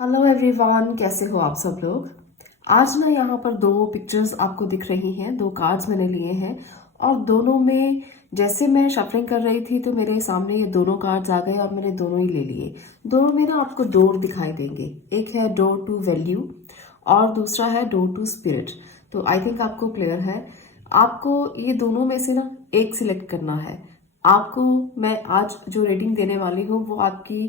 Hello everyone, कैसे हो आप सब लोग। आज ना यहाँ पर दो पिक्चर्स आपको दिख रही हैं, दो कार्ड्स मैंने लिए हैं और दोनों में जैसे मैं शफलिंग कर रही थी तो मेरे सामने ये दोनों कार्ड्स आ गए और मैंने दोनों ही ले लिए। दोनों में ना आपको डोर दिखाई देंगे, एक है डोर टू वैल्यू और दूसरा है डोर टू स्पिरिट। तो आई थिंक आपको क्लियर है। आपको ये दोनों में से ना एक सिलेक्ट करना है। आपको मैं आज जो रीडिंग देने वाली हूँ वो आपकी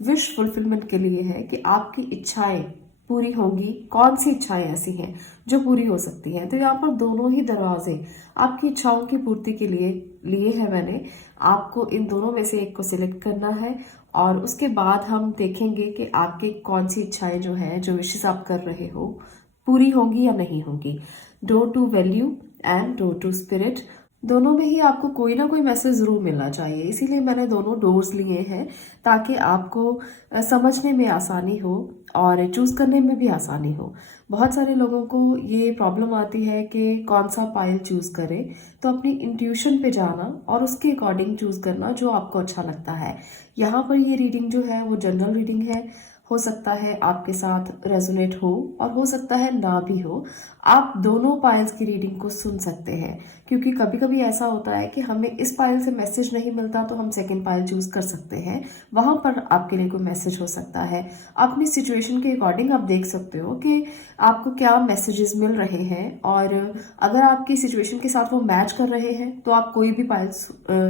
विश फुलफिलमेंट के लिए है कि आपकी इच्छाएं पूरी होंगी। कौन सी इच्छाएं ऐसी हैं जो पूरी हो सकती हैं। तो यहाँ पर दोनों ही दरवाजे आपकी इच्छाओं की पूर्ति के लिए लिए हैं मैंने। आपको इन दोनों में से एक को सिलेक्ट करना है और उसके बाद हम देखेंगे कि आपकी कौन सी इच्छाएं जो है, जो विशेष आप कर रहे हो, पूरी होंगी या नहीं होंगी। Door to value and door to spirit, दोनों में ही आपको कोई ना कोई मैसेज जरूर मिलना चाहिए, इसीलिए मैंने दोनों डोर्स लिए हैं ताकि आपको समझने में आसानी हो और चूज करने में भी आसानी हो। बहुत सारे लोगों को ये प्रॉब्लम आती है कि कौन सा पाइल चूज करें, तो अपनी इंट्यूशन पे जाना और उसके अकॉर्डिंग चूज करना जो आपको अच्छा लगता है। यहाँ पर ये रीडिंग जो है वो जनरल रीडिंग है। हो सकता है आपके साथ रेजोनेट हो और हो सकता है ना भी हो। आप दोनों पाइल्स की रीडिंग को सुन सकते हैं, क्योंकि कभी कभी ऐसा होता है कि हमें इस पाइल से मैसेज नहीं मिलता तो हम सेकंड पाइल चूज कर सकते हैं, वहां पर आपके लिए कोई मैसेज हो सकता है। अपनी सिचुएशन के अकॉर्डिंग आप देख सकते हो कि आपको क्या मैसेजेस मिल रहे हैं और अगर आपकी सिचुएशन के साथ वो मैच कर रहे हैं तो आप कोई भी पाइल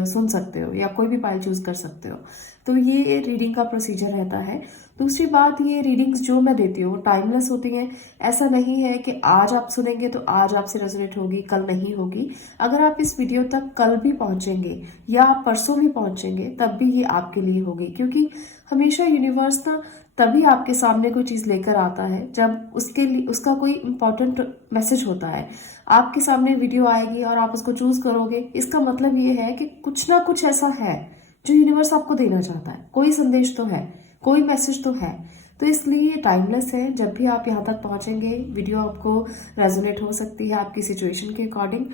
सुन सकते हो या कोई भी पाइल चूज कर सकते हो। तो ये रीडिंग का प्रोसीजर रहता है। दूसरी बात, ये रीडिंग्स जो मैं देती हूँ टाइमलेस होती हैं। ऐसा नहीं है कि आज आप सुनेंगे तो आज आपसे रेजोनेट होगी, कल नहीं होगी। अगर आप इस वीडियो तक कल भी पहुंचेंगे या आप परसों भी पहुंचेंगे तब भी ये आपके लिए होगी, क्योंकि हमेशा यूनिवर्स ना तभी आपके सामने कोई चीज लेकर आता है जब उसके लिए उसका कोई इंपॉर्टेंट मैसेज होता है। आपके सामने वीडियो आएगी और आप उसको चूज करोगे, इसका मतलब ये है कि कुछ ना कुछ ऐसा है जो यूनिवर्स आपको देना चाहता है। कोई संदेश तो है, कोई मैसेज तो है। तो इसलिए ये टाइमलेस है। जब भी आप यहाँ तक पहुंचेंगे वीडियो आपको रेजोनेट हो सकती है आपकी सिचुएशन के अकॉर्डिंग।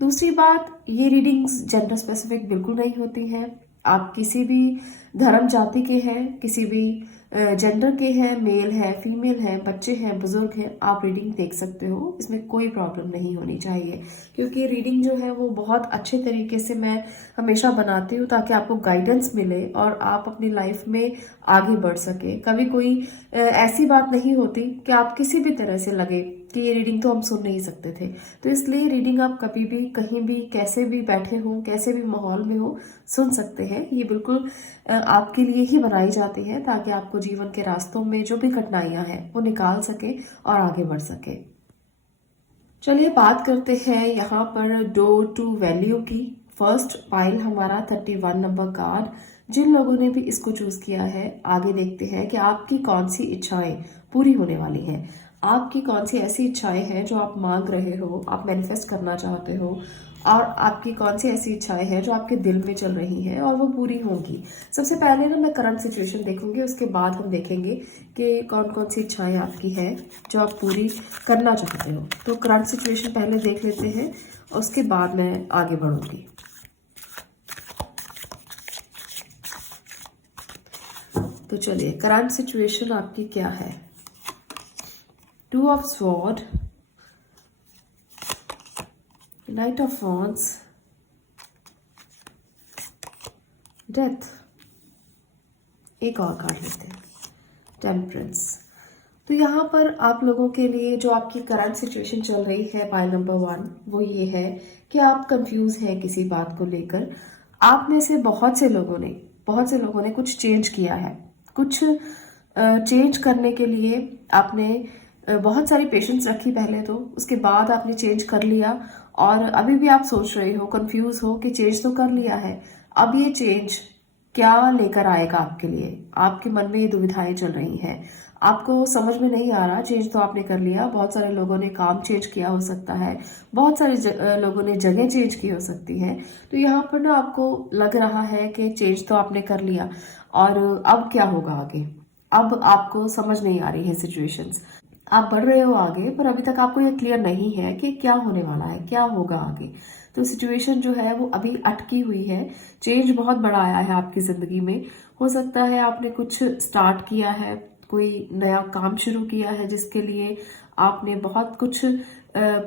दूसरी बात, ये रीडिंग्स जेंडर स्पेसिफिक बिल्कुल नहीं होती हैं। आप किसी भी धर्म जाति के हैं, किसी भी जेंडर के हैं, मेल है, फीमेल है, बच्चे हैं, बुजुर्ग हैं, आप रीडिंग देख सकते हो। इसमें कोई प्रॉब्लम नहीं होनी चाहिए, क्योंकि रीडिंग जो है वो बहुत अच्छे तरीके से मैं हमेशा बनाती हूँ ताकि आपको गाइडेंस मिले और आप अपनी लाइफ में आगे बढ़ सके। कभी कोई ऐसी बात नहीं होती कि आप किसी भी तरह से लगे कि ये रीडिंग तो हम सुन नहीं सकते थे। तो इसलिए रीडिंग आप कभी भी, कहीं भी, कैसे भी बैठे हो, कैसे भी माहौल में हो, सुन सकते हैं। ये बिल्कुल आपके लिए ही बनाई जाती है ताकि आपको जीवन के रास्तों में जो भी कठिनाइयां हैं वो निकाल सके और आगे बढ़ सके। चलिए बात करते हैं यहाँ पर डोर टू वैल्यू की। फर्स्ट पाइल हमारा 31 नंबर कार्ड। जिन लोगों ने भी इसको चूज किया है, आगे देखते हैं कि आपकी कौन सी इच्छाएं पूरी होने वाली हैं। आपकी कौन सी ऐसी इच्छाएं हैं जो आप मांग रहे हो, आप मैनिफेस्ट करना चाहते हो, और आपकी कौन सी ऐसी इच्छाएं हैं जो आपके दिल में चल रही हैं और वो पूरी होंगी। सबसे पहले ना मैं करंट सिचुएशन देखूंगी, उसके बाद हम देखेंगे कि कौन कौन सी इच्छाएं आपकी है जो आप पूरी करना चाहते हो। तो करंट सिचुएशन पहले देख लेते हैं, उसके बाद मैं आगे बढ़ूंगी। तो चलिए, करंट सिचुएशन आपकी क्या है। 2 of sword, night of wands, death. एक और कार्ड लेते हैं, टेम्परेंस। तो यहाँ पर आप लोगों के लिए जो आपकी करंट सिचुएशन चल रही है, पाइल नंबर 1, वो ये है कि आप कंफ्यूज हैं किसी बात को लेकर। आप में से बहुत से लोगों ने कुछ चेंज किया है। कुछ चेंज करने के लिए आपने बहुत सारी पेशेंस रखी पहले, तो उसके बाद आपने चेंज कर लिया और अभी भी आप सोच रहे हो, कंफ्यूज हो कि चेंज तो कर लिया है, अब ये चेंज क्या लेकर आएगा आपके लिए। आपके मन में ये दुविधाएं चल रही हैं, आपको समझ में नहीं आ रहा। चेंज तो आपने कर लिया, बहुत सारे लोगों ने काम चेंज किया हो सकता है, बहुत सारे लोगों ने जगह चेंज की हो सकती है। तो यहाँ पर ना आपको लग रहा है कि चेंज तो आपने कर लिया और अब क्या होगा आगे। अब आपको समझ नहीं आ रही है सिचुएशंस। आप बढ़ रहे हो आगे, पर अभी तक आपको ये क्लियर नहीं है कि क्या होने वाला है, क्या होगा आगे। तो सिचुएशन जो है वो अभी अटकी हुई है। चेंज बहुत बड़ा आया है आपकी जिंदगी में। हो सकता है आपने कुछ स्टार्ट किया है, कोई नया काम शुरू किया है जिसके लिए आपने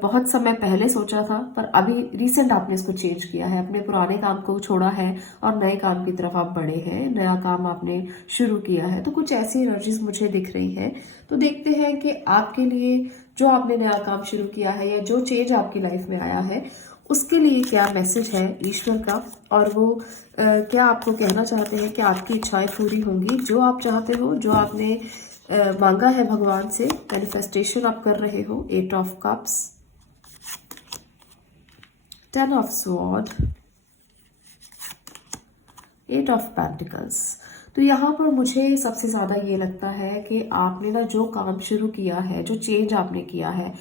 बहुत समय पहले सोचा था, पर अभी रिसेंट आपने इसको चेंज किया है, अपने पुराने काम को छोड़ा है और नए काम की तरफ आप बढ़े हैं, नया काम आपने शुरू किया है। तो कुछ ऐसी एनर्जीज मुझे दिख रही है। तो देखते हैं कि आपके लिए जो आपने नया काम शुरू किया है या जो चेंज आपकी लाइफ में आया है उसके लिए क्या मैसेज है ईश्वर का, और वो क्या आपको कहना चाहते हैं कि आपकी इच्छाएं पूरी होंगी, जो आप चाहते हो, जो आपने मांगा है भगवान से, मैनिफेस्टेशन आप कर रहे हो। 8 of cups, 10 of sword, 8 of pentacles. तो यहाँ पर मुझे सबसे ज़्यादा ये लगता है कि आपने ना जो काम शुरू किया है, जो चेंज आपने किया है,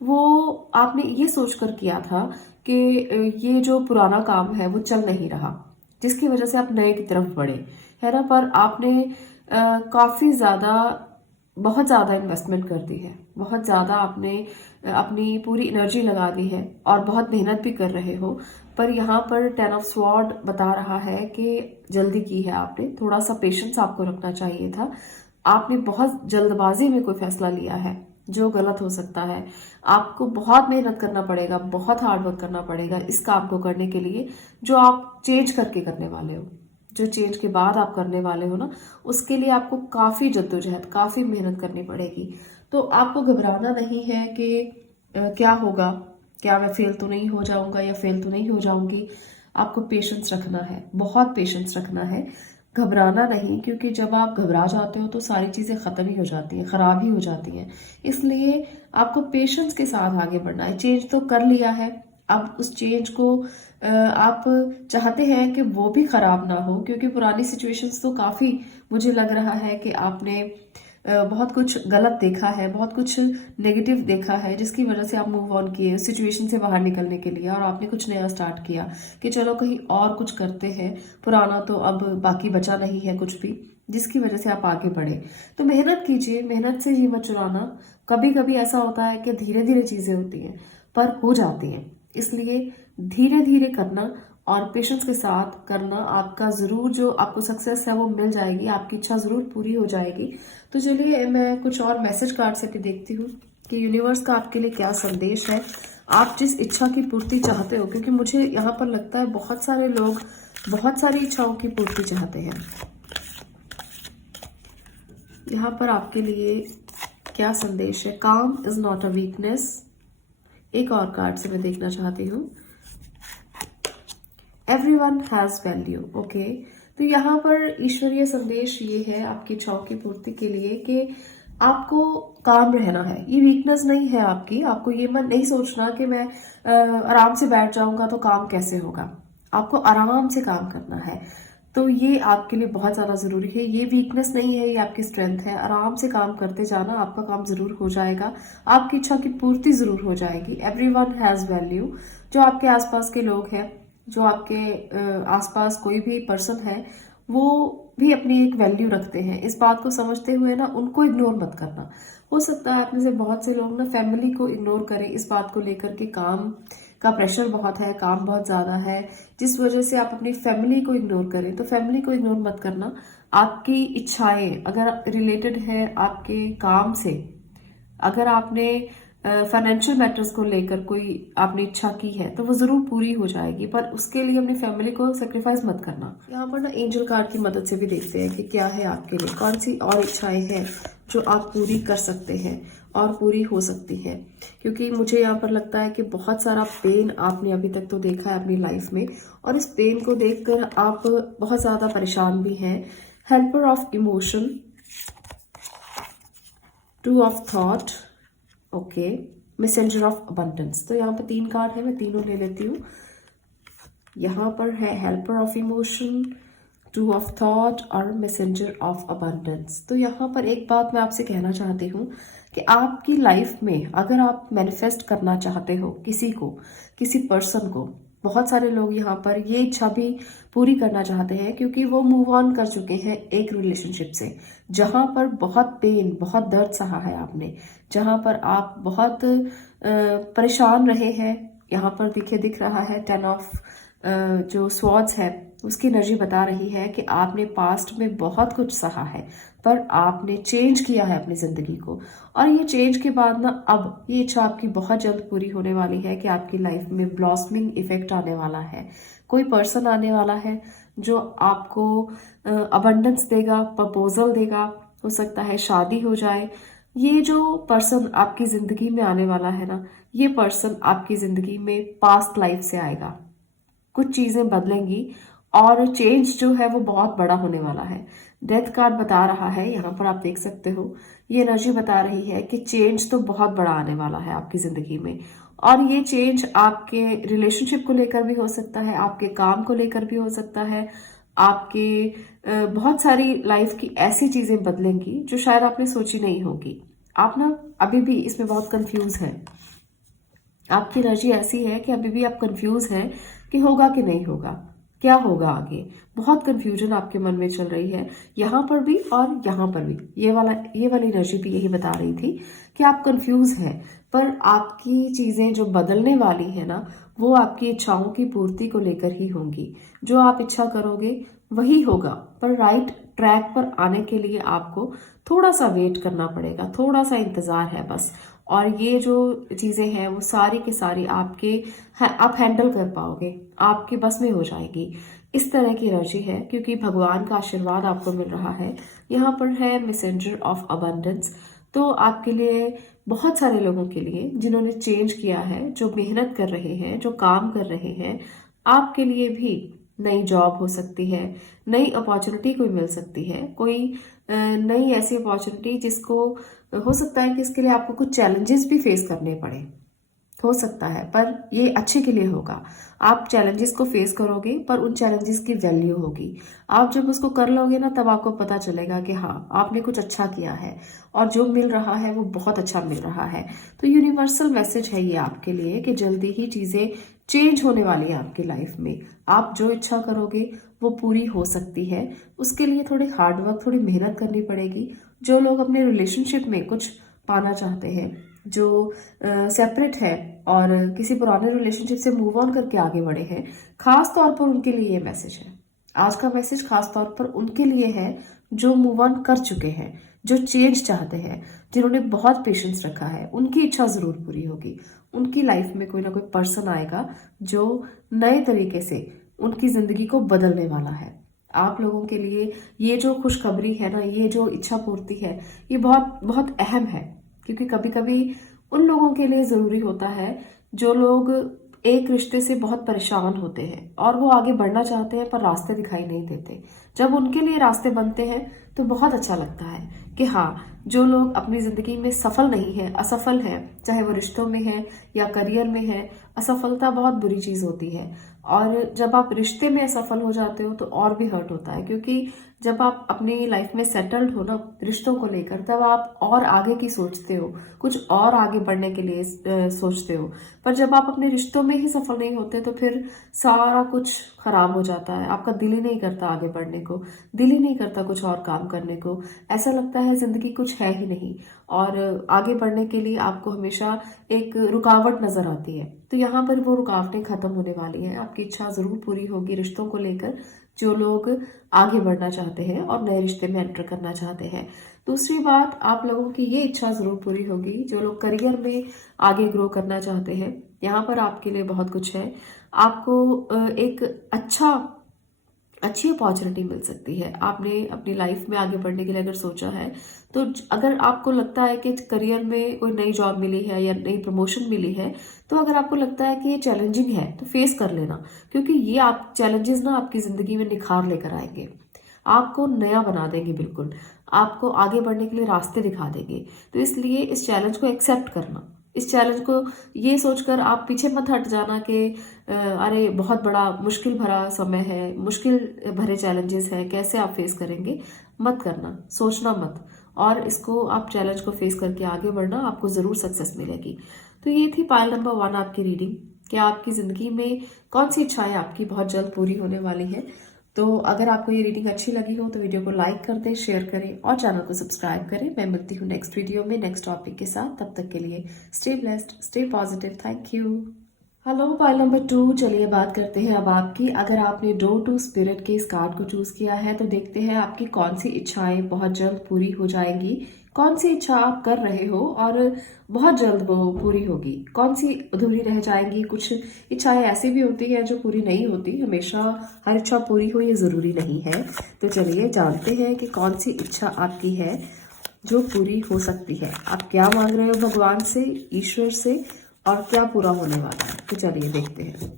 वो आपने ये सोचकर किया था कि ये जो पुराना काम है वो चल नहीं रहा, जिसकी वजह से आप नए की तरफ बढ़े, है ना। पर आपने काफ़ी ज़्यादा, बहुत ज़्यादा इन्वेस्टमेंट कर दी है, बहुत ज़्यादा आपने अपनी पूरी एनर्जी लगा दी है और बहुत मेहनत भी कर रहे हो। पर यहाँ पर 10 ऑफ स्वॉर्ड बता रहा है कि जल्दी की है आपने, थोड़ा सा पेशेंस आपको रखना चाहिए था। आपने बहुत जल्दबाजी में कोई फैसला लिया है जो गलत हो सकता है। आपको बहुत मेहनत करना पड़ेगा, बहुत हार्ड वर्क करना पड़ेगा इस काम को करने के लिए जो आप चेंज करके करने वाले हो, जो चेंज के बाद आप करने वाले हो ना, उसके लिए आपको काफ़ी जद्दोजहद, काफ़ी मेहनत करनी पड़ेगी। तो आपको घबराना नहीं है कि क्या होगा, क्या मैं फेल तो नहीं हो जाऊंगा या फेल तो नहीं हो जाऊंगी। आपको पेशेंस रखना है, बहुत पेशेंस रखना है, घबराना नहीं, क्योंकि जब आप घबरा जाते हो तो सारी चीज़ें ख़त्म ही हो जाती हैं, ख़राब ही हो जाती हैं। इसलिए आपको पेशेंस के साथ आगे बढ़ना है। चेंज तो कर लिया है, अब उस चेंज को आप चाहते हैं कि वो भी ख़राब ना हो, क्योंकि पुरानी सिचुएशंस तो काफ़ी, मुझे लग रहा है कि आपने बहुत कुछ गलत देखा है, बहुत कुछ नेगेटिव देखा है, जिसकी वजह से आप मूव ऑन किए सिचुएशन से बाहर निकलने के लिए, और आपने कुछ नया स्टार्ट किया कि चलो कहीं और कुछ करते हैं, पुराना तो अब बाकी बचा नहीं है कुछ भी, जिसकी वजह से आप आगे बढ़े। तो मेहनत कीजिए, मेहनत से जी मत चुराना। कभी कभी ऐसा होता है कि धीरे धीरे चीज़ें होती हैं पर हो जाती हैं, इसलिए धीरे धीरे करना और पेशेंस के साथ करना, आपका ज़रूर जो आपको सक्सेस है वो मिल जाएगी, आपकी इच्छा ज़रूर पूरी हो जाएगी। तो चलिए मैं कुछ और मैसेज कार्ड से भी देखती हूँ कि यूनिवर्स का आपके लिए क्या संदेश है, आप जिस इच्छा की पूर्ति चाहते हो, क्योंकि मुझे यहाँ पर लगता है बहुत सारे लोग बहुत सारी इच्छाओं की पूर्ति चाहते हैं। यहाँ पर आपके लिए क्या संदेश है? काम इज नॉट अ वीकनेस। एक और कार्ड से मैं देखना चाहती हूँ, एवरीवन हैज वैल्यू। ओके, तो यहाँ पर ईश्वरीय संदेश ये है आपकी इच्छाओं की पूर्ति के लिए कि आपको काम रहना है, ये वीकनेस नहीं है आपकी। आपको ये मन नहीं सोचना कि मैं आराम से बैठ जाऊंगा तो काम कैसे होगा, आपको आराम से काम करना है। तो ये आपके लिए बहुत ज़्यादा ज़रूरी है, ये वीकनेस नहीं है, ये आपकी स्ट्रेंथ है। आराम से काम करते जाना, आपका काम ज़रूर हो जाएगा, आपकी इच्छा की पूर्ति ज़रूर हो जाएगी। Everyone has value. जो आपके आसपास के लोग हैं, जो आपके आसपास कोई भी पर्सन है, वो भी अपनी एक वैल्यू रखते हैं। इस बात को समझते हुए ना उनको इग्नोर मत करना। हो सकता है आप में से बहुत से लोग ना फैमिली को इग्नोर करें इस बात को लेकर के, काम का प्रेशर बहुत है, काम बहुत ज़्यादा है, जिस वजह से आप अपनी फैमिली को इग्नोर करें। तो फैमिली को इग्नोर मत करना। आपकी इच्छाएं अगर रिलेटेड है आपके काम से, अगर आपने फाइनेंशियल मैटर्स को लेकर कोई आपने इच्छा की है तो वो ज़रूर पूरी हो जाएगी, पर उसके लिए अपनी फैमिली को सेक्रीफाइस मत करना। यहाँ पर ना एंजल कार्ड की मदद से भी देखते हैं कि क्या है आपके लिए, कौन सी और इच्छाएं हैं जो आप पूरी कर सकते हैं और पूरी हो सकती है। क्योंकि मुझे यहाँ पर लगता है कि बहुत सारा पेन आपने अभी तक तो देखा है अपनी लाइफ में, और इस पेन को देखकर आप बहुत ज़्यादा परेशान भी हैं। Helper of emotion, 2 of thought, okay, messenger of abundance. तो यहाँ पर 3 कार्ड है, मैं तीनों ले लेती हूँ। यहाँ पर है helper of emotion, 2 of thought और मैसेंजर ऑफ अबंडेंस। तो यहाँ पर एक बात मैं आपसे कहना चाहती हूँ कि आपकी लाइफ में अगर आप मैनिफेस्ट करना चाहते हो किसी को, किसी पर्सन को, बहुत सारे लोग यहाँ पर ये इच्छा भी पूरी करना चाहते हैं क्योंकि वो मूव ऑन कर चुके हैं एक रिलेशनशिप से, जहाँ पर बहुत पेन, बहुत दर्द सहा है आपने, जहाँ पर आप बहुत परेशान रहे हैं। यहाँ पर दिख रहा है 10 ऑफ जो स्वॉर्ड्स है, उसकी एनर्जी बता रही है कि आपने पास्ट में बहुत कुछ सहा है, पर आपने चेंज किया है अपनी ज़िंदगी को, और ये चेंज के बाद ना अब ये इच्छा आपकी बहुत जल्द पूरी होने वाली है कि आपकी लाइफ में ब्लॉसमिंग इफेक्ट आने वाला है। कोई पर्सन आने वाला है जो आपको अबंडेंस देगा, प्रपोजल देगा, हो सकता है शादी हो जाए। ये जो पर्सन आपकी ज़िंदगी में आने वाला है ना, ये पर्सन आपकी ज़िंदगी में पास्ट लाइफ से आएगा। कुछ चीज़ें बदलेंगी और चेंज जो है वो बहुत बड़ा होने वाला है। डेथ कार्ड बता रहा है, यहाँ पर आप देख सकते हो, ये एनर्जी बता रही है कि चेंज तो बहुत बड़ा आने वाला है आपकी ज़िंदगी में। और ये चेंज आपके रिलेशनशिप को लेकर भी हो सकता है, आपके काम को लेकर भी हो सकता है, आपके बहुत सारी लाइफ की ऐसी चीज़ें बदलेंगी जो शायद आपने सोची नहीं होगी। आप ना अभी भी इसमें बहुत कंफ्यूज हैं। आपकी एनर्जी ऐसी है कि अभी भी आप कंफ्यूज हैं कि होगा कि नहीं होगा, क्या होगा आगे। बहुत कंफ्यूजन आपके मन में चल रही है, यहाँ पर भी और यहाँ पर भी। ये वाली एनर्जी भी यही बता रही थी कि आप कंफ्यूज हैं, पर आपकी चीज़ें जो बदलने वाली है ना, वो आपकी इच्छाओं की पूर्ति को लेकर ही होंगी। जो आप इच्छा करोगे वही होगा, पर राइट ट्रैक पर आने के लिए आपको थोड़ा सा वेट करना पड़ेगा, थोड़ा सा इंतज़ार है बस। और ये जो चीज़ें हैं वो सारी की सारी आप हैंडल कर पाओगे, आपके बस में हो जाएगी। इस तरह की एनर्जी है, क्योंकि भगवान का आशीर्वाद आपको मिल रहा है। यहाँ पर है मैसेंजर ऑफ अबंडेंस। तो आपके लिए, बहुत सारे लोगों के लिए जिन्होंने चेंज किया है, जो मेहनत कर रहे हैं, जो काम कर रहे हैं, आपके लिए भी नई जॉब हो सकती है, नई अपॉर्चुनिटी कोई मिल सकती है, कोई नई ऐसी अपॉर्चुनिटी जिसको हो सकता है कि इसके लिए आपको कुछ चैलेंजेस भी फेस करने पड़े, हो सकता है, पर ये अच्छे के लिए होगा। आप चैलेंजेस को फेस करोगे, पर उन चैलेंजेस की वैल्यू होगी। आप जब उसको कर लोगे ना, तब आपको पता चलेगा कि हाँ, आपने कुछ अच्छा किया है और जो मिल रहा है वो बहुत अच्छा मिल रहा है। तो यूनिवर्सल मैसेज है ये आपके लिए कि जल्दी ही चीज़ें चेंज होने वाली है आपकी लाइफ में। आप जो इच्छा करोगे वो पूरी हो सकती है। उसके लिए थोड़ी हार्डवर्क, थोड़ी मेहनत करनी पड़ेगी। जो लोग अपने रिलेशनशिप में कुछ पाना चाहते हैं, जो सेपरेट है और किसी पुराने रिलेशनशिप से मूव ऑन करके आगे बढ़े हैं, खास तौर पर उनके लिए ये मैसेज है। आज का मैसेज खास तौर पर उनके लिए है जो मूव ऑन कर चुके हैं, जो चेंज चाहते हैं, जिन्होंने बहुत पेशेंस रखा है। उनकी इच्छा जरूर पूरी होगी। उनकी लाइफ में कोई ना कोई पर्सन आएगा जो नए तरीके से उनकी जिंदगी को बदलने वाला है। आप लोगों के लिए ये जो खुशखबरी है ना, ये जो इच्छा पूर्ति है, ये बहुत बहुत अहम है। क्योंकि कभी कभी उन लोगों के लिए ज़रूरी होता है जो लोग एक रिश्ते से बहुत परेशान होते हैं और वो आगे बढ़ना चाहते हैं, पर रास्ते दिखाई नहीं देते। जब उनके लिए रास्ते बनते हैं तो बहुत अच्छा लगता है कि हाँ, जो लोग अपनी ज़िंदगी में सफल नहीं है, असफल है, चाहे वो रिश्तों में है या करियर में है, असफलता बहुत बुरी चीज़ होती है। और जब आप रिश्ते में असफल हो जाते हो तो और भी हर्ट होता है, क्योंकि जब आप अपनी लाइफ में सेटल्ड हो ना रिश्तों को लेकर, तब आप और आगे की सोचते हो, कुछ और आगे बढ़ने के लिए सोचते हो। पर जब आप अपने रिश्तों में ही सफल नहीं होते तो फिर सारा कुछ खराब हो जाता है। आपका दिल ही नहीं करता आगे बढ़ने को, दिल ही नहीं करता कुछ और काम करने को। ऐसा लगता है जिंदगी कुछ है ही नहीं, और आगे बढ़ने के लिए आपको हमेशा एक रुकावट नजर आती है। तो यहाँ पर वो रुकावटें खत्म होने वाली हैं। आपकी इच्छा जरूर पूरी होगी रिश्तों को लेकर, जो लोग आगे बढ़ना चाहते हैं और नए रिश्ते में एंटर करना चाहते हैं। दूसरी बात, आप लोगों की ये इच्छा जरूर पूरी होगी जो लोग करियर में आगे ग्रो करना चाहते हैं। यहाँ पर आपके लिए बहुत कुछ है। आपको एक अच्छी अपॉर्चुनिटी मिल सकती है। आपने अपनी लाइफ में आगे बढ़ने के लिए अगर सोचा है, तो अगर आपको लगता है कि करियर में कोई नई जॉब मिली है या नई प्रमोशन मिली है, तो अगर आपको लगता है कि ये चैलेंजिंग है तो फेस कर लेना, क्योंकि ये आप चैलेंजेस ना आपकी जिंदगी में निखार लेकर आएंगे, आपको नया बना देंगे, बिल्कुल आपको आगे बढ़ने के लिए रास्ते दिखा देंगे। तो इसलिए इस चैलेंज को एक्सेप्ट करना, इस चैलेंज को ये सोचकर आप पीछे मत हट जाना कि अरे बहुत बड़ा मुश्किल भरा समय है, मुश्किल भरे चैलेंजेस हैं, कैसे आप फेस करेंगे। मत करना, सोचना मत, और इसको आप चैलेंज को फेस करके आगे बढ़ना, आपको ज़रूर सक्सेस मिलेगी। तो ये थी पाइल नंबर 1 आपकी रीडिंग कि आपकी ज़िंदगी में कौन सी इच्छाएं आपकी बहुत जल्द पूरी होने वाली हैं। तो अगर आपको ये रीडिंग अच्छी लगी हो तो वीडियो को लाइक कर दें, शेयर करें और चैनल को सब्सक्राइब करें। मैं मिलती हूँ नेक्स्ट वीडियो में नेक्स्ट टॉपिक के साथ। तब तक के लिए stay blessed, stay positive. Thank you. Hello pile number 2, चलिए बात करते हैं अब आपकी। अगर आपने डोर टू स्पिरिट के इस कार्ड को चूज किया है तो देखते हैं आपकी कौन सी इच्छाएं बहुत जल्द पूरी हो जाएंगी, कौन सी इच्छा आप कर रहे हो और बहुत जल्द वो पूरी होगी, कौन सी अधूरी रह जाएंगी। कुछ इच्छाएं ऐसी भी होती है जो पूरी नहीं होती, हमेशा हर इच्छा पूरी हो ये जरूरी नहीं है। तो चलिए जानते हैं कि कौन सी इच्छा आपकी है जो पूरी हो सकती है। आप क्या मांग रहे हो भगवान से, ईश्वर से, और क्या पूरा होने वाला है। तो चलिए देखते हैं।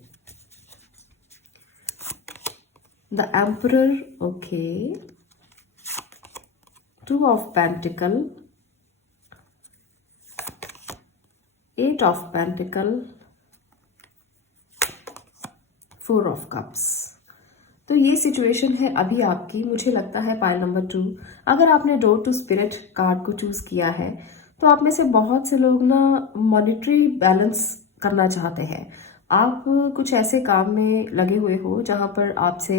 The emperor, okay, 2 of pentacle, 8 of pentacle, 4 of cups. तो ये सिचुएशन है अभी आपकी। मुझे लगता है पाइल नंबर 2, अगर आपने डोर टू स्पिरिट कार्ड को चूज किया है तो आप में से बहुत से लोग ना मॉनेटरी बैलेंस करना चाहते हैं। आप कुछ ऐसे काम में लगे हुए हो जहां पर आपसे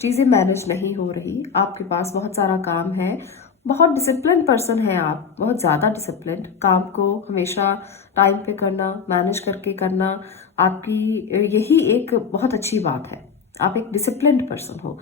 चीजें मैनेज नहीं हो रही, आपके पास बहुत सारा काम है, बहुत डिसिप्लिन पर्सन है आप, बहुत ज़्यादा डिसिप्लिन, काम को हमेशा टाइम पे करना, मैनेज करके करना आपकी यही एक बहुत अच्छी बात है। आप एक डिसिप्लिन्ड पर्सन हो,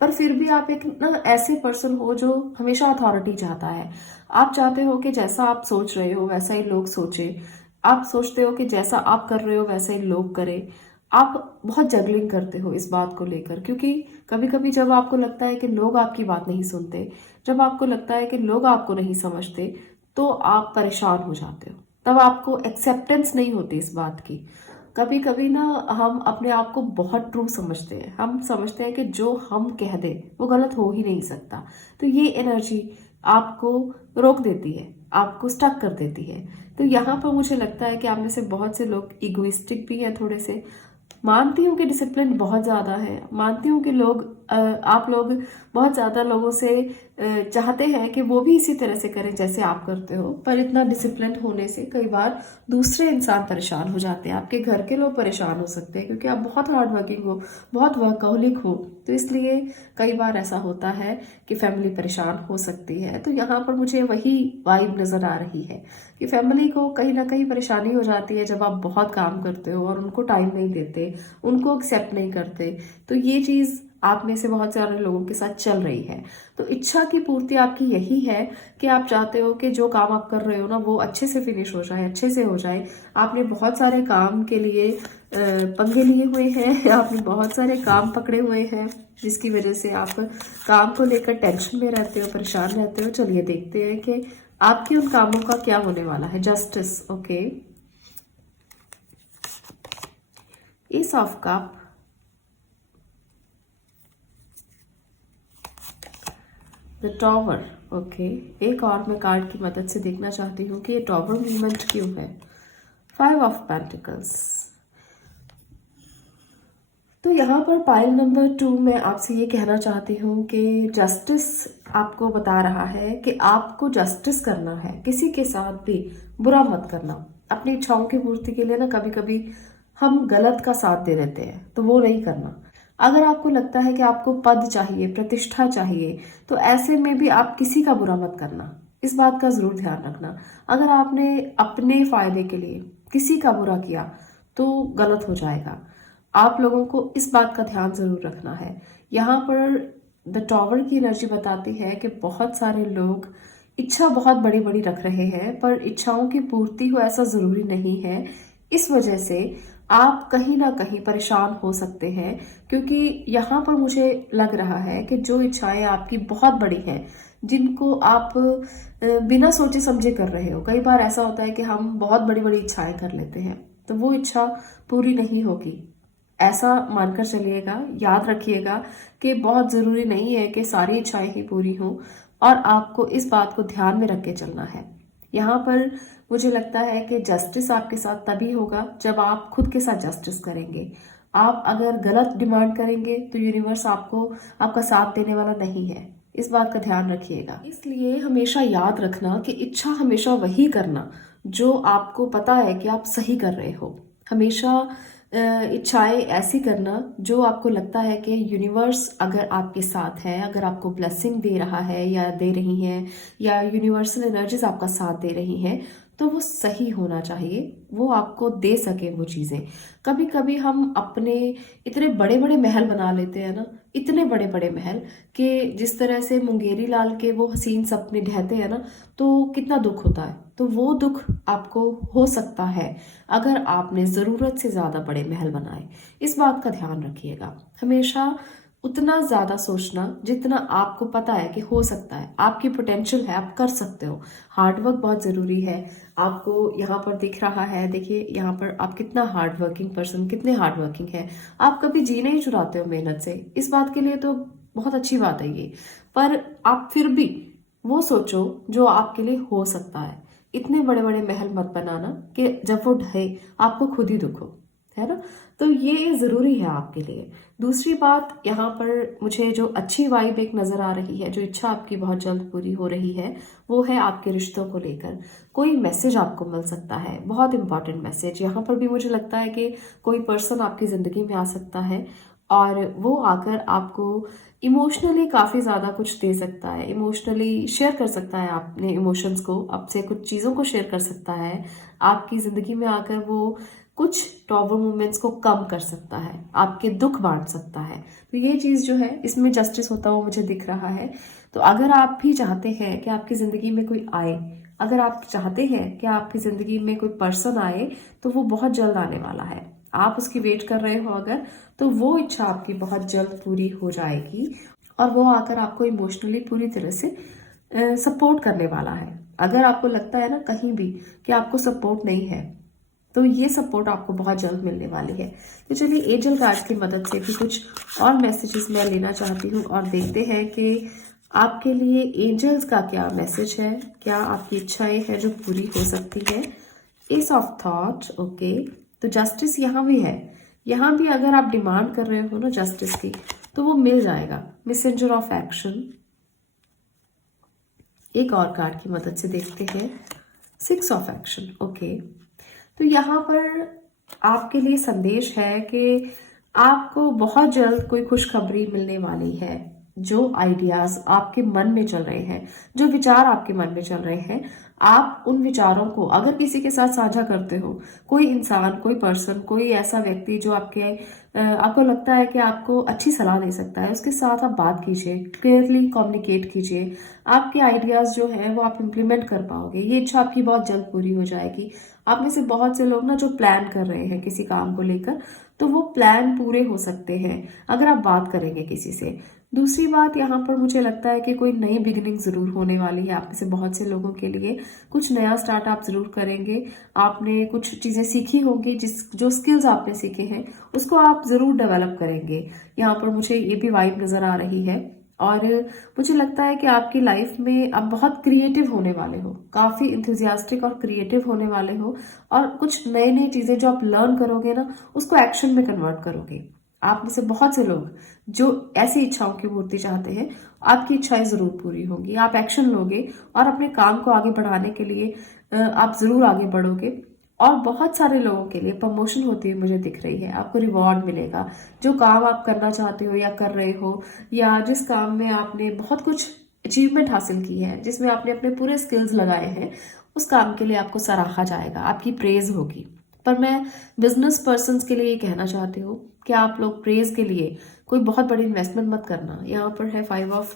पर फिर भी आप एक ना ऐसे पर्सन हो जो हमेशा अथॉरिटी चाहता है। आप चाहते हो कि जैसा आप सोच रहे हो वैसा ही लोग सोचे, आप सोचते हो कि जैसा आप कर रहे हो वैसा ही लोग करें। आप बहुत जगलिंग करते हो इस बात को लेकर, क्योंकि कभी कभी जब आपको लगता है कि लोग आपकी बात नहीं सुनते, जब आपको लगता है कि लोग आपको नहीं समझते, तो आप परेशान हो जाते हो। तब आपको एक्सेप्टेंस नहीं होती इस बात की। कभी कभी ना हम अपने आप को बहुत ट्रू समझते हैं, हम समझते हैं कि जो हम कह दें वो गलत हो ही नहीं सकता। तो ये एनर्जी आपको रोक देती है, आपको स्टक कर देती है। तो यहाँ पर मुझे लगता है कि आप में से बहुत से लोग इगोइस्टिक भी हैं थोड़े से। मानती हूँ कि डिसिप्लिन बहुत ज़्यादा है, मानती हूँ कि आप लोग बहुत ज़्यादा लोगों से चाहते हैं कि वो भी इसी तरह से करें जैसे आप करते हो, पर इतना डिसिप्लिन होने से कई बार दूसरे इंसान परेशान हो जाते हैं, आपके घर के लोग परेशान हो सकते हैं, क्योंकि आप बहुत हार्ड वर्किंग हो, बहुत वर्कहोलिक हो। तो इसलिए कई बार ऐसा होता है कि फैमिली परेशान हो सकती है। तो यहाँ पर मुझे वही वाइब नज़र आ रही है कि फैमिली को कहीं ना कहीं परेशानी हो जाती है जब आप बहुत काम करते हो और उनको टाइम नहीं देते, उनको एक्सेप्ट नहीं करते। तो ये चीज़ आप में से बहुत सारे लोगों के साथ चल रही है। तो इच्छा की पूर्ति आपकी यही है कि आप चाहते हो कि जो काम आप कर रहे हो ना वो अच्छे से फिनिश हो जाए, अच्छे से हो जाए। आपने बहुत सारे काम के लिए पंगे लिए हुए हैं, आपने बहुत सारे काम पकड़े हुए हैं, जिसकी वजह से आप काम को लेकर टेंशन में रहते हो, परेशान रहते हो। चलिए देखते हैं कि आपके उन कामों का क्या होने वाला है। Justice, okay, S of cup, the tower, okay. एक और मैं कार्ड की मदद से देखना चाहती हूँ कि ये टॉवर मूवमेंट क्यों है। 5 ऑफ पेंटिकल्स। तो यहाँ पर पाइल नंबर 2 मैं आपसे ये कहना चाहती हूँ कि जस्टिस आपको बता रहा है कि आपको जस्टिस करना है, किसी के साथ भी बुरा मत करना। अपनी इच्छाओं की पूर्ति के लिए ना कभी कभी हम गलत का साथ दे देते हैं, तो वो नहीं करना। अगर आपको लगता है कि आपको पद चाहिए, प्रतिष्ठा चाहिए, तो ऐसे में भी आप किसी का बुरा मत करना, इस बात का जरूर ध्यान रखना। अगर आपने अपने फायदे के लिए किसी का बुरा किया तो गलत हो जाएगा। आप लोगों को इस बात का ध्यान जरूर रखना है। यहाँ पर द टॉवर की एनर्जी बताती है कि बहुत सारे लोग इच्छा बहुत बड़ी बड़ी रख रहे हैं, पर इच्छाओं की पूर्ति हो ऐसा जरूरी नहीं है। इस वजह से आप कहीं ना कहीं परेशान हो सकते हैं, क्योंकि यहाँ पर मुझे लग रहा है कि जो इच्छाएं आपकी बहुत बड़ी हैं, जिनको आप बिना सोचे समझे कर रहे हो। कई बार ऐसा होता है कि हम बहुत बड़ी बड़ी इच्छाएं कर लेते हैं, तो वो इच्छा पूरी नहीं होगी, ऐसा मानकर चलिएगा। याद रखिएगा कि बहुत जरूरी नहीं है कि सारी इच्छाएं ही पूरी हों, और आपको इस बात को ध्यान में रख के चलना है। यहाँ पर मुझे लगता है कि जस्टिस आपके साथ तभी होगा जब आप खुद के साथ जस्टिस करेंगे। आप अगर गलत डिमांड करेंगे तो यूनिवर्स आपका साथ देने वाला नहीं है, इस बात का ध्यान रखिएगा। इसलिए हमेशा याद रखना कि इच्छा हमेशा वही करना जो आपको पता है कि आप सही कर रहे हो। हमेशा इच्छाएं ऐसी करना जो आपको लगता है कि यूनिवर्स अगर आपके साथ है, अगर आपको ब्लेसिंग दे रहा है या दे रही है, या यूनिवर्सल एनर्जीज आपका साथ दे रही हैं, तो वो सही होना चाहिए, वो आपको दे सके वो चीज़ें। कभी कभी हम अपने इतने बड़े बड़े महल बना लेते हैं ना, इतने बड़े बड़े महल कि जिस तरह से मुंगेरी लाल के वो हसीन सपने ढहते हैं ना, तो कितना दुख होता है। तो वो दुख आपको हो सकता है अगर आपने ज़रूरत से ज़्यादा बड़े महल बनाए। इस बात का ध्यान रखिएगा। हमेशा उतना ज़्यादा सोचना जितना आपको पता है कि हो सकता है, आपकी पोटेंशियल है, आप कर सकते हो। हार्डवर्क बहुत ज़रूरी है। आपको यहाँ पर दिख रहा है, देखिए यहाँ पर आप कितना हार्ड वर्किंग पर्सन, कितने हार्ड वर्किंग है। आप कभी जी नहीं चुराते हो मेहनत से, इस बात के लिए तो बहुत अच्छी बात है ये। पर आप फिर भी वो सोचो जो आपके लिए हो सकता है। इतने बड़े बड़े महल मत बनाना कि जब वो ढहे आपको खुद ही दुख हो, है ना। तो ये ज़रूरी है आपके लिए। दूसरी बात, यहाँ पर मुझे जो अच्छी वाइब एक नज़र आ रही है, जो इच्छा आपकी बहुत जल्द पूरी हो रही है, वो है आपके रिश्तों को लेकर। कोई मैसेज आपको मिल सकता है, बहुत इंपॉर्टेंट मैसेज। यहाँ पर भी मुझे लगता है कि कोई पर्सन आपकी ज़िंदगी में आ सकता है और वो आकर आपको इमोशनली काफ़ी ज़्यादा कुछ दे सकता है, इमोशनली शेयर कर सकता है अपने इमोशंस को, आपसे कुछ चीज़ों को शेयर कर सकता है। आपकी ज़िंदगी में आकर वो कुछ टॉवर मूवमेंट्स को कम कर सकता है, आपके दुख बांट सकता है। तो ये चीज़ जो है, इसमें जस्टिस होता हुआ मुझे दिख रहा है। तो अगर आप भी चाहते हैं कि आपकी ज़िंदगी में कोई आए, अगर आप चाहते हैं कि आपकी ज़िंदगी में कोई पर्सन आए, तो वो बहुत जल्द आने वाला है। आप उसकी वेट कर रहे हो अगर, तो वो इच्छा आपकी बहुत जल्द पूरी हो जाएगी और वो आकर आपको इमोशनली पूरी तरह से सपोर्ट करने वाला है। अगर आपको लगता है ना कहीं भी कि आपको सपोर्ट नहीं है, तो ये सपोर्ट आपको बहुत जल्द मिलने वाली है। तो चलिए एंजल कार्ड्स की मदद से भी कुछ और मैसेजेस मैं लेना चाहती हूँ और देखते हैं कि आपके लिए एंजल्स का क्या मैसेज है, क्या आपकी इच्छाएं हैं जो पूरी हो सकती है। S of thought, okay. तो जस्टिस यहाँ भी है। यहाँ भी अगर आप डिमांड कर रहे हो ना जस्टिस की, तो वो मिल जाएगा। Messenger of action. एक और कार्ड की मदद से देखते हैं। 6 ऑफ एक्शन, ओके। तो यहाँ पर आपके लिए संदेश है कि आपको बहुत जल्द कोई खुशखबरी मिलने वाली है। जो आइडियाज आपके मन में चल रहे हैं, जो विचार आपके मन में चल रहे हैं, आप उन विचारों को अगर किसी के साथ साझा करते हो, कोई इंसान, कोई पर्सन, कोई ऐसा व्यक्ति जो आपको लगता है कि आपको अच्छी सलाह दे सकता है, उसके साथ आप बात कीजिए, क्लियरली कम्युनिकेट कीजिए। आपके आइडियाज जो है वो आप इम्प्लीमेंट कर पाओगे। ये इच्छा आपकी बहुत जल्द पूरी हो जाएगी। आप में से बहुत से लोग ना जो प्लान कर रहे हैं किसी काम को लेकर, तो वो प्लान पूरे हो सकते हैं अगर आप बात करेंगे किसी से। दूसरी बात, यहाँ पर मुझे लगता है कि कोई नई बिगिनिंग जरूर होने वाली है। आप में से बहुत से लोगों के लिए कुछ नया स्टार्ट आप जरूर करेंगे। आपने कुछ चीजें सीखी होंगी, जो स्किल्स आपने सीखे हैं उसको आप जरूर डेवलप करेंगे। यहाँ पर मुझे ये भी वाइब नजर आ रही है। और मुझे लगता है कि आपकी लाइफ में आप बहुत क्रिएटिव होने वाले हो, काफी इंथुजियास्टिक और क्रिएटिव होने वाले हो। और कुछ नई नई चीजें जो आप लर्न करोगे ना, उसको एक्शन में कन्वर्ट करोगे। आप में से बहुत से लोग जो ऐसी इच्छाओं की पूर्ति चाहते हैं, आपकी इच्छाएं जरूर पूरी होंगी। आप एक्शन लोगे और अपने काम को आगे बढ़ाने के लिए आप जरूर आगे बढ़ोगे। और बहुत सारे लोगों के लिए प्रमोशन होती हुई मुझे दिख रही है। आपको रिवॉर्ड मिलेगा। जो काम आप करना चाहते हो या कर रहे हो, या जिस काम में आपने बहुत कुछ अचीवमेंट हासिल की है, जिसमें आपने अपने पूरे स्किल्स लगाए हैं, उस काम के लिए आपको सराहा जाएगा, आपकी प्रेज होगी। पर मैं बिजनेस पर्सन्स के लिए ये कहना चाहती हूँ कि आप लोग प्रेज के लिए कोई बहुत बड़ी इन्वेस्टमेंट मत करना। यहाँ पर है 5 ऑफ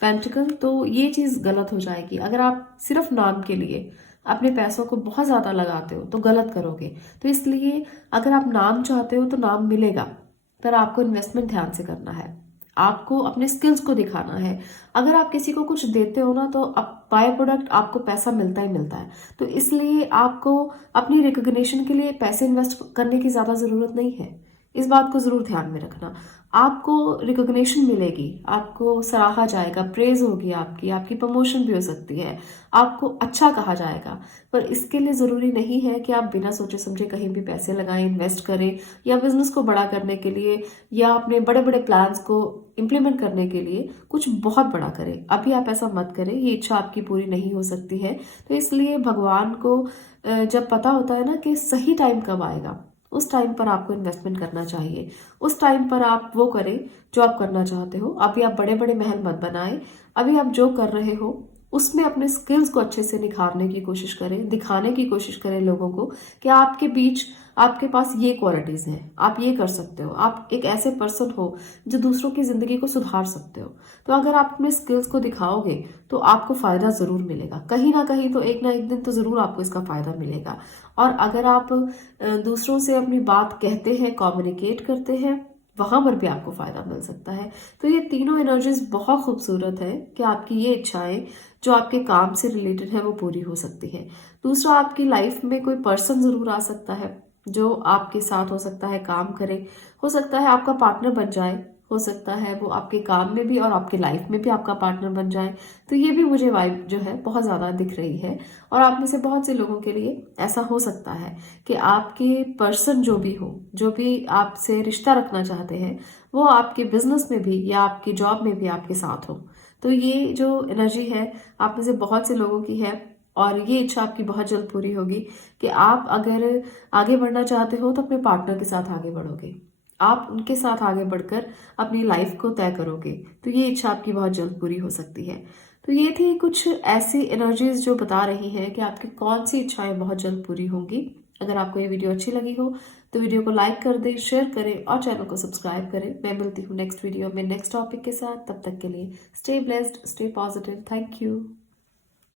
पेंटिकल, तो ये चीज़ गलत हो जाएगी। अगर आप सिर्फ नाम के लिए अपने पैसों को बहुत ज़्यादा लगाते हो तो गलत करोगे। तो इसलिए अगर आप नाम चाहते हो तो नाम मिलेगा, पर आपको इन्वेस्टमेंट ध्यान से करना है। आपको अपने स्किल्स को दिखाना है। अगर आप किसी को कुछ देते हो ना, तो बाय प्रोडक्ट आपको पैसा मिलता ही मिलता है। तो इसलिए आपको अपनी रिकॉग्निशन के लिए पैसे इन्वेस्ट करने की ज़्यादा ज़रूरत नहीं है। इस बात को ज़रूर ध्यान में रखना। आपको रिकॉग्निशन मिलेगी, आपको सराहा जाएगा, प्रेज होगी, आपकी प्रमोशन भी हो सकती है, आपको अच्छा कहा जाएगा। पर इसके लिए ज़रूरी नहीं है कि आप बिना सोचे समझे कहीं भी पैसे लगाएं, इन्वेस्ट करें, या बिजनेस को बड़ा करने के लिए या अपने बड़े बड़े प्लान्स को इम्प्लीमेंट करने के लिए कुछ बहुत बड़ा करें। अभी आप ऐसा मत करें, ये इच्छा आपकी पूरी नहीं हो सकती है। तो इसलिए भगवान को जब पता होता है ना कि सही टाइम कब आएगा, उस टाइम पर आपको इन्वेस्टमेंट करना चाहिए। उस टाइम पर आप वो करें जो आप करना चाहते हो। अभी आप बड़े बड़े महल मत बनाएं। अभी आप जो कर रहे हो उसमें अपने स्किल्स को अच्छे से निखारने की कोशिश करें, दिखाने की कोशिश करें लोगों को कि आपके बीच, आपके पास ये क्वालिटीज हैं, आप ये कर सकते हो, आप एक ऐसे पर्सन हो जो दूसरों की जिंदगी को सुधार सकते हो। तो अगर आप अपने स्किल्स को दिखाओगे तो आपको फायदा जरूर मिलेगा, कहीं ना कहीं तो एक ना एक दिन तो जरूर आपको इसका फायदा मिलेगा। और अगर आप दूसरों से अपनी बात कहते हैं, कम्युनिकेट करते हैं, वहां पर भी आपको फायदा मिल सकता है। तो ये तीनों एनर्जीज बहुत खूबसूरत है कि आपकी ये इच्छाएं जो आपके काम से रिलेटेड है वो पूरी हो सकती है। दूसरा, आपकी लाइफ में कोई पर्सन जरूर आ सकता है जो आपके साथ हो सकता है काम करे, हो सकता है आपका पार्टनर बन जाए, हो सकता है वो आपके काम में भी और आपके लाइफ में भी आपका पार्टनर बन जाए। तो ये भी मुझे वाइब जो है बहुत ज्यादा दिख रही है। और आप में से बहुत से लोगों के लिए ऐसा हो सकता है कि आपके पर्सन जो भी हो, जो भी आपसे रिश्ता रखना चाहते हैं, वो आपके बिजनेस में भी या आपकी जॉब में भी आपके साथ हो। तो ये जो एनर्जी है आप में से बहुत से लोगों की है और ये इच्छा आपकी बहुत जल्द पूरी होगी कि आप अगर आगे बढ़ना चाहते हो तो अपने पार्टनर के साथ आगे बढ़ोगे, आप उनके साथ आगे बढ़कर अपनी लाइफ को तय करोगे। तो ये इच्छा आपकी बहुत जल्द पूरी हो सकती है। तो ये थी कुछ ऐसी एनर्जीज जो बता रही हैं कि आपकी कौन सी इच्छाएं बहुत जल्द पूरी होंगी। अगर आपको ये वीडियो अच्छी लगी हो तो वीडियो को लाइक कर दें, शेयर करें और चैनल को सब्सक्राइब करें। मैं मिलती हूँ नेक्स्ट वीडियो में नेक्स्ट टॉपिक के साथ। तब तक के लिए stay blessed, stay positive. Thank you.